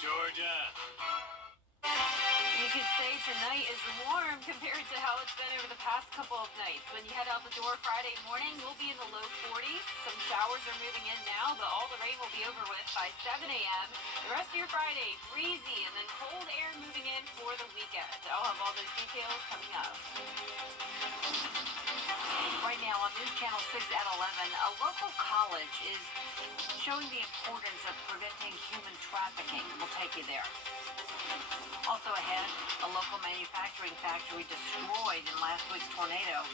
Georgia. You could say tonight is warm compared to how it's been over the past couple of nights. When you head out the door Friday morning, we'll be in the low 40s. Some showers are moving in now, but all the rain will be over with by 7 a.m. The rest of your Friday, breezy, and then cold air moving in for the weekend. I'll have all those details coming up. Right now on News Channel 6 at 11, a local college is showing the importance of preventing human trafficking. We'll take you there. Also ahead, a local manufacturing factory destroyed in last week's tornado.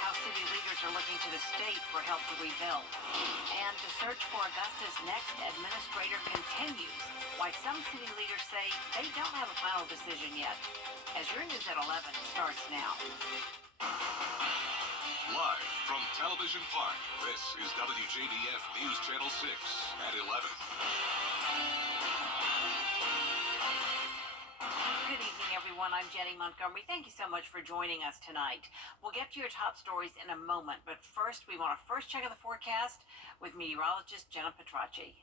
How city leaders are looking to the state for help to rebuild. And the search for Augusta's next administrator continues. Why some city leaders say they don't have a final decision yet. As your News at 11 starts now. Live from Television Park, this is WJBF News Channel 6 at 11. Good evening, everyone. I'm Jenny Montgomery. Thank you so much for joining us tonight. We'll get to your top stories in a moment, but first, we want to check out the forecast with meteorologist Jenna Petracci.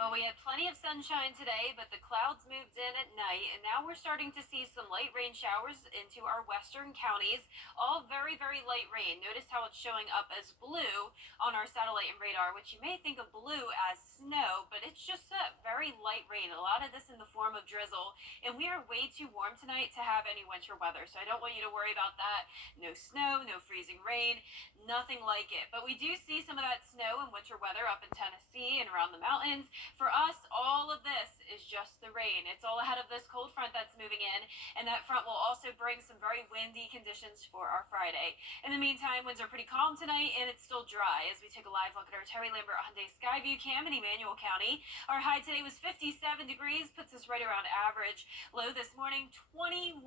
Well, we had plenty of sunshine today, but the clouds moved in at night, and now we're starting to see some light rain showers into our western counties. All very, very light rain. Notice how it's showing up as blue on our satellite and radar, which you may think of blue as snow, but it's just a very light rain. A lot of this in the form of drizzle, and we are way too warm tonight to have any winter weather, so I don't want you to worry about that. No snow, no freezing rain, nothing like it. But we do see some of that snow and winter weather up in Tennessee and around the mountains. For us, all of this is just the rain. It's all ahead of this cold front that's moving in, and that front will also bring some very windy conditions for our Friday. In the meantime, winds are pretty calm tonight, and it's still dry. As we take a live look at our Terry Lambert Hyundai Skyview cam in Emmanuel County, our high today was 57 degrees, puts us right around average. Low this morning, 21,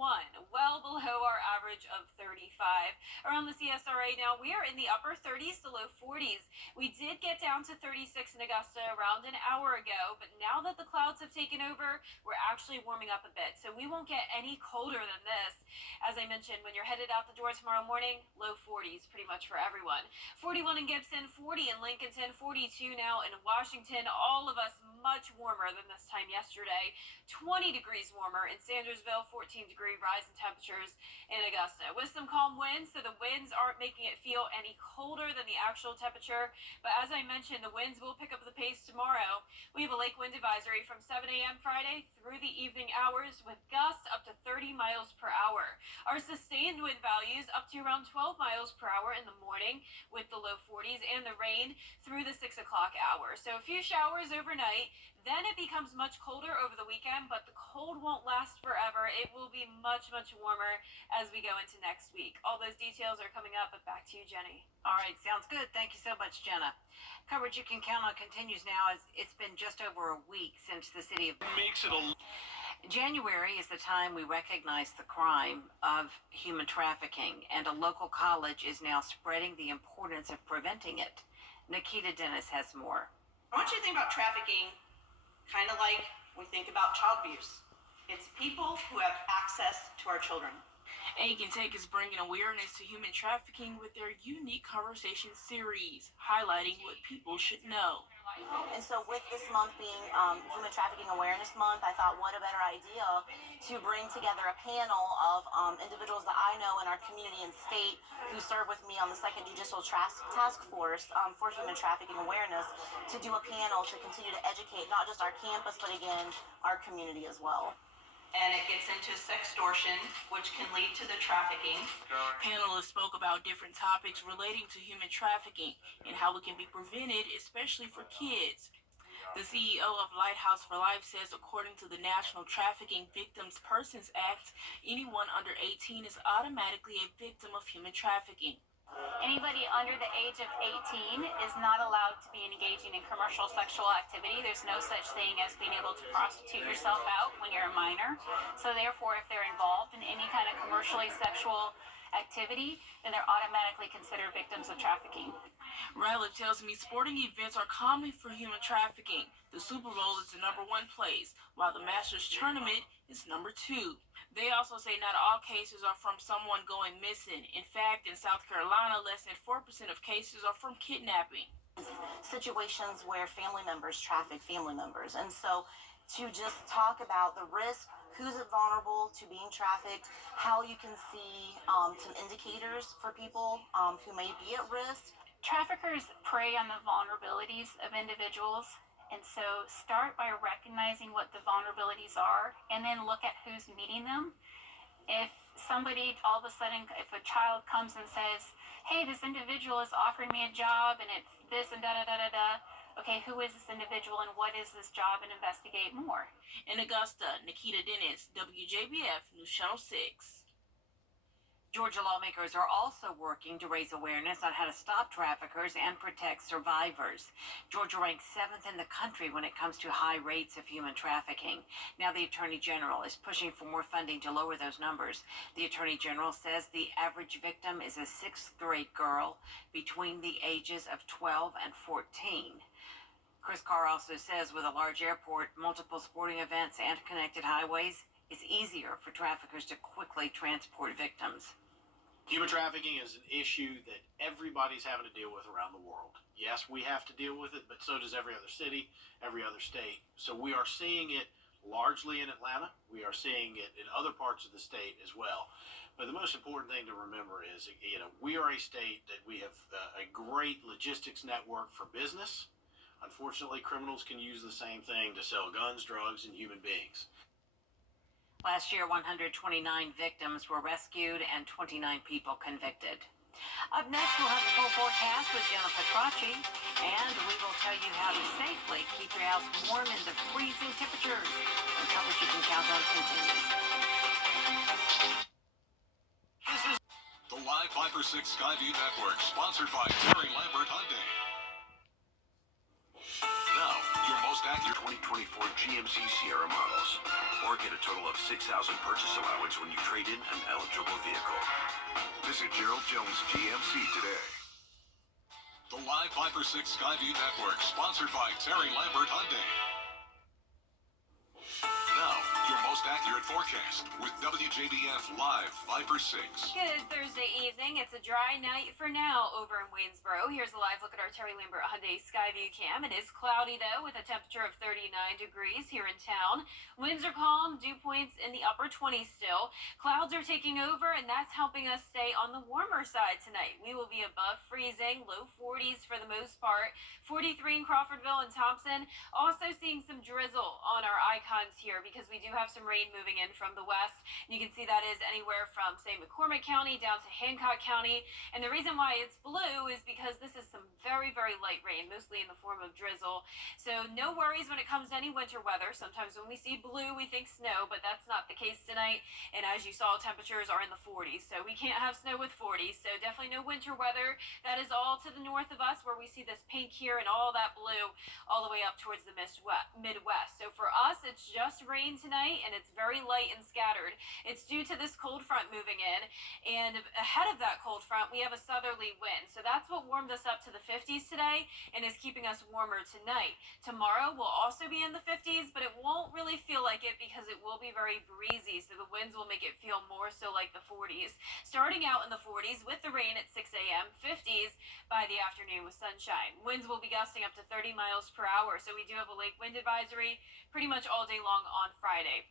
well below our average of 35. Around the CSRA now, we are in the upper 30s to low 40s. We did get down to 36 in Augusta around an hour ago, but now that the clouds have taken over, we're actually warming up a bit, so we won't get any colder than this. As I mentioned, when you're headed out the door tomorrow morning, low 40s pretty much for everyone. 41 in Gibson, 40 in Lincolnton, 42 now in Washington. All of us much warmer than this time yesterday. 20 degrees warmer in Sandersville, 14-degree rise in temperatures in Augusta. With some calm winds, so the winds aren't making it feel any colder than the actual temperature. But as I mentioned, the winds will pick up the pace tomorrow. We have a lake wind advisory from 7 a.m. Friday through the evening hours with gusts up to 30 miles per hour. Our sustained wind values up to around 12 miles per hour in the morning with the low 40s and the rain through the 6 o'clock hour. So a few showers overnight. Then it becomes much colder over the weekend, but the cold won't last forever. It will be much, much warmer as we go into next week. All those details are coming up, but back to you, Jenny. All right, sounds good. Thank you so much, Jenna. Coverage you can count on continues now as it's been just over a week since the city of January is the time we recognize the crime of human trafficking, and a local college is now spreading the importance of preventing it. Nikita Dennis has more. I want you to think about trafficking kind of like we think about child abuse. It's people who have access to our children. Take is bringing awareness to human trafficking with their unique conversation series, highlighting what people should know. And so with this month being Human Trafficking Awareness Month, I thought what a better idea to bring together a panel of individuals that I know in our community and state who serve with me on the 2nd Judicial Task Force for Human Trafficking Awareness to do a panel to continue to educate not just our campus, but again, our community as well. And it gets into sextortion, which can lead to the trafficking. Panelists spoke about different topics relating to human trafficking and how it can be prevented, especially for kids. The CEO of Lighthouse for Life says according to the National Trafficking Victims Persons Act, anyone under 18 is automatically a victim of human trafficking. Anybody under the age of 18 is not allowed to be engaging in commercial sexual activity. There's no such thing as being able to prostitute yourself out when you're a minor. So therefore, if they're involved in any kind of commercially sexual activity, then they're automatically considered victims of trafficking. Ratliff tells me sporting events are common for human trafficking. The Super Bowl is the #1 place, while the Masters Tournament is #2. They also say not all cases are from someone going missing. In fact, in South Carolina, less than 4% of cases are from kidnapping. situations where family members traffic family members. And so to just talk about the risk, who's vulnerable to being trafficked, how you can see some indicators for people who may be at risk. Traffickers prey on the vulnerabilities of individuals. And so start by recognizing what the vulnerabilities are and then look at who's meeting them. If somebody all of a sudden, if a child comes and says, hey, this individual is offering me a job and it's this and da da da da da. Okay, who is this individual and what is this job, and investigate more. In Augusta, Nikita Dennis, WJBF News Channel 6. Georgia lawmakers are also working to raise awareness on how to stop traffickers and protect survivors. Georgia ranks 7th in the country when it comes to high rates of human trafficking. Now the Attorney General is pushing for more funding to lower those numbers. The Attorney General says the average victim is a 6th grade girl between the ages of 12 and 14. Chris Carr also says with a large airport, multiple sporting events, and connected highways, it's easier for traffickers to quickly transport victims. Human trafficking is an issue that everybody's having to deal with around the world. Yes, we have to deal with it, but so does every other city, every other state. So we are seeing it largely in Atlanta. We are seeing it in other parts of the state as well. But the most important thing to remember is, we are a state that we have a great logistics network for business. Unfortunately, criminals can use the same thing to sell guns, drugs, and human beings. Last year, 129 victims were rescued and 29 people convicted. Up next, we'll have the full forecast with Jenna Petracci, and we will tell you how to safely keep your house warm in the freezing temperatures. The coverage you can count on continues. This is the Live Viper 6 Skyview Network, sponsored by Terry Lambert Hyundai. Now, your most accurate 2024 GMC Sierra models. Or get a total of $6,000 purchase allowance when you trade in an eligible vehicle. Visit Gerald Jones GMC today. The Live Viper 6 Skyview Network, sponsored by Terry Lambert Hyundai. Now, your most accurate forecast with WJBF Live Viper 6. Good Thursday evening. It's a dry night for now over in Waynesboro. Here's a live look at our Terry Lambert Hyundai Skyview cam. It is cloudy though, with a temperature of 39 degrees here in town. Winds are calm, dew points in the upper 20s still. Clouds are taking over, and that's helping us stay on the warmer side tonight. We will be above freezing, low 40s for the most part. 43 in Crawfordville and Thompson. Also seeing some drizzle on our icons here because we do have some rain moving in from the west. You can see that is anywhere from, say, McCormick County down to Hancock County. And the reason why it's blue is because this is some very, very light rain, mostly in the form of drizzle. So no worries when it comes to any winter weather. Sometimes when we see blue, we think snow, but that's not the case tonight. And as you saw, temperatures are in the 40s. So we can't have snow with 40s. So definitely no winter weather. That is all to the north of us where we see this pink here and all that blue all the way up towards the Midwest. So for us, it's just rain tonight, and it's very light and scattered. It's due to this cold front moving in, and ahead of that cold front, we have a southerly wind. So that's what warmed us up to the 50s today and is keeping us warmer tonight. Tomorrow will also be in the 50s, but it won't really feel like it because it will be very breezy, so the winds will make it feel more so like the 40s. Starting out in the 40s with the rain at 6 a.m., 50s by the afternoon with sunshine. Winds will be gusting up to 30 miles per hour, so we do have a lake wind advisory pretty much all day long on Friday.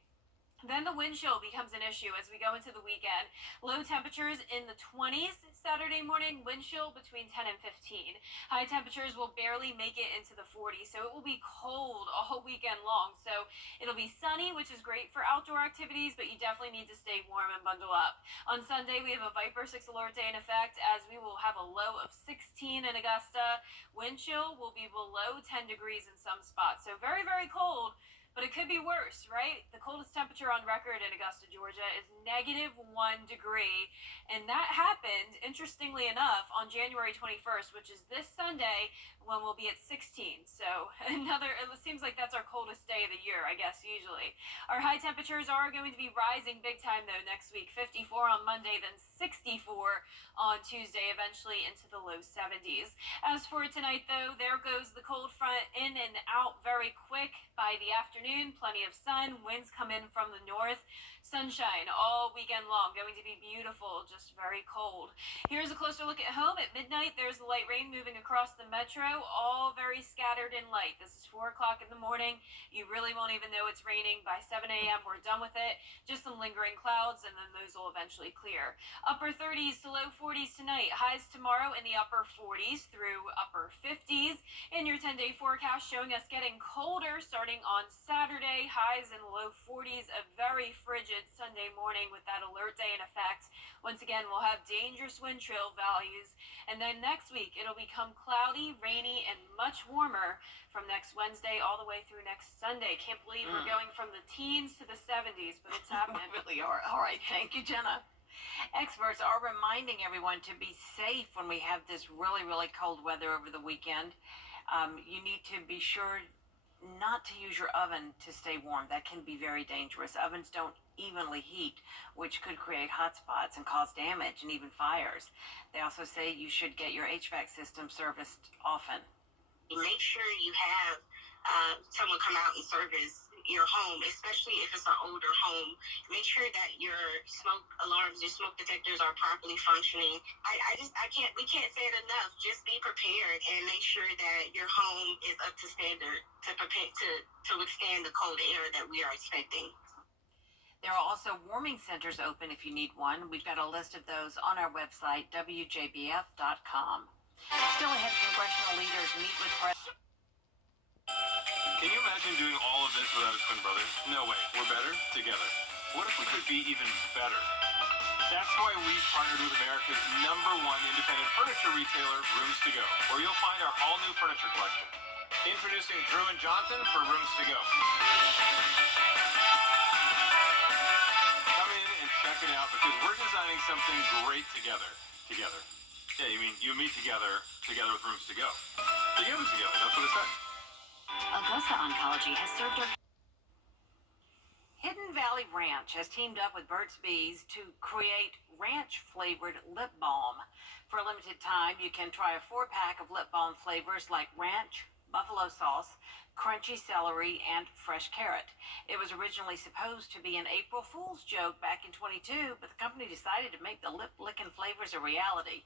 Then the wind chill becomes an issue as we go into the weekend. Low temperatures in the 20s Saturday morning, wind chill between 10 and 15. High temperatures will barely make it into the 40s, so it will be cold all weekend long. So it'll be sunny, which is great for outdoor activities, but you definitely need to stay warm and bundle up. On Sunday, we have a Viper 6 alert day in effect as we will have a low of 16 in Augusta. Wind chill will be below 10 degrees in some spots, so very, very cold. But it could be worse, right? The coldest temperature on record in Augusta, Georgia is -1 degree. And that happened, interestingly enough, on January 21st, which is this Sunday, when we'll be at 16. So It seems like that's our coldest day of the year, I guess, usually. Our high temperatures are going to be rising big time, though, next week. 54 on Monday, then 64 on Tuesday, eventually into the low 70s. As for tonight, though, there goes the cold front in and out very quick. By the afternoon, plenty of sun, winds come in from the north. Sunshine all weekend long, going to be beautiful, just very cold. Here's a closer look at home. At midnight, there's the light rain moving across the metro, all very scattered and light. This is 4 o'clock in the morning. You really won't even know it's raining. By 7 a.m., we're done with it. Just some lingering clouds, and then those will eventually clear. Upper 30s to low 40s tonight. Highs tomorrow in the upper 40s through upper 50s. In your 10-day forecast, showing us getting colder starting on Saturday. Highs in the low 40s, a very frigid Sunday morning with that alert day in effect. Once again, we'll have dangerous wind chill values. And then next week, it'll become cloudy, rainy, and much warmer from next Wednesday all the way through next Sunday. Can't believe we're going from the teens to the 70s, but it's happening. We really are. All right. Thank you, Jenna. Experts are reminding everyone to be safe when we have this really, really cold weather over the weekend. You need to be sure not to use your oven to stay warm. That can be very dangerous. Ovens don't evenly heat, which could create hot spots and cause damage and even fires. They also say you should get your HVAC system serviced often. Make sure you have someone come out and service your home, especially if it's an older home. Make sure that your smoke alarms, your smoke detectors are properly functioning. We can't say it enough. Just be prepared and make sure that your home is up to standard to prepare to withstand the cold air that we are expecting. There are also warming centers open if you need one. We've got a list of those on our website, WJBF.com. Still ahead, congressional leaders meet with President. Can you imagine doing all of this without a twin brother? No way. We're better together. What if we could be even better? That's why we've partnered with America's #1 independent furniture retailer, Rooms To Go, where you'll find our all-new furniture collection. Introducing Drew and Johnson for Rooms To Go. Come in and check it out because we're designing something great together. Together. Yeah, you mean you and me together with Rooms To Go. Together, that's what it said. Augusta Oncology has served our Hidden Valley Ranch has teamed up with Burt's Bees to create ranch-flavored lip balm. For a limited time, you can try a 4-pack of lip balm flavors like ranch, buffalo sauce, crunchy celery, and fresh carrot. It was originally supposed to be an April Fool's joke back in 22, but the company decided to make the lip-licking flavors a reality.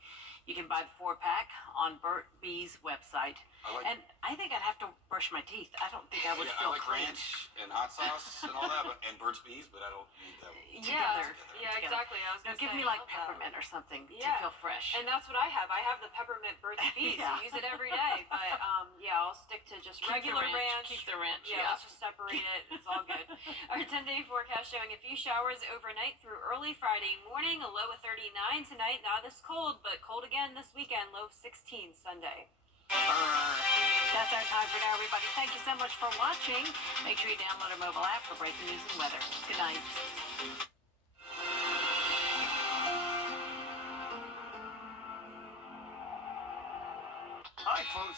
You can buy the 4-pack on Burt Bees' website. And I think I'd have to brush my teeth. I don't think I would feel I like clean. ranch and hot sauce and all that, and Burt's Bees, but I don't need them. Together. Exactly. I was No, gonna give say, me like I love that. peppermint or something to feel fresh. And that's what I have. I have the peppermint Burt's Bees. Yeah. I use it every day. But I'll stick to just regular ranch. Keep the ranch. Yeah, let's just separate it. It's all good. Our 10-day forecast showing a few showers overnight through early Friday morning, a low of 39 tonight. Not this cold, but cold again this weekend, low of 16 Sunday. That's our time for now, everybody. Thank you so much for watching. Make sure you download our mobile app for breaking news and weather. Good night. Hi, folks.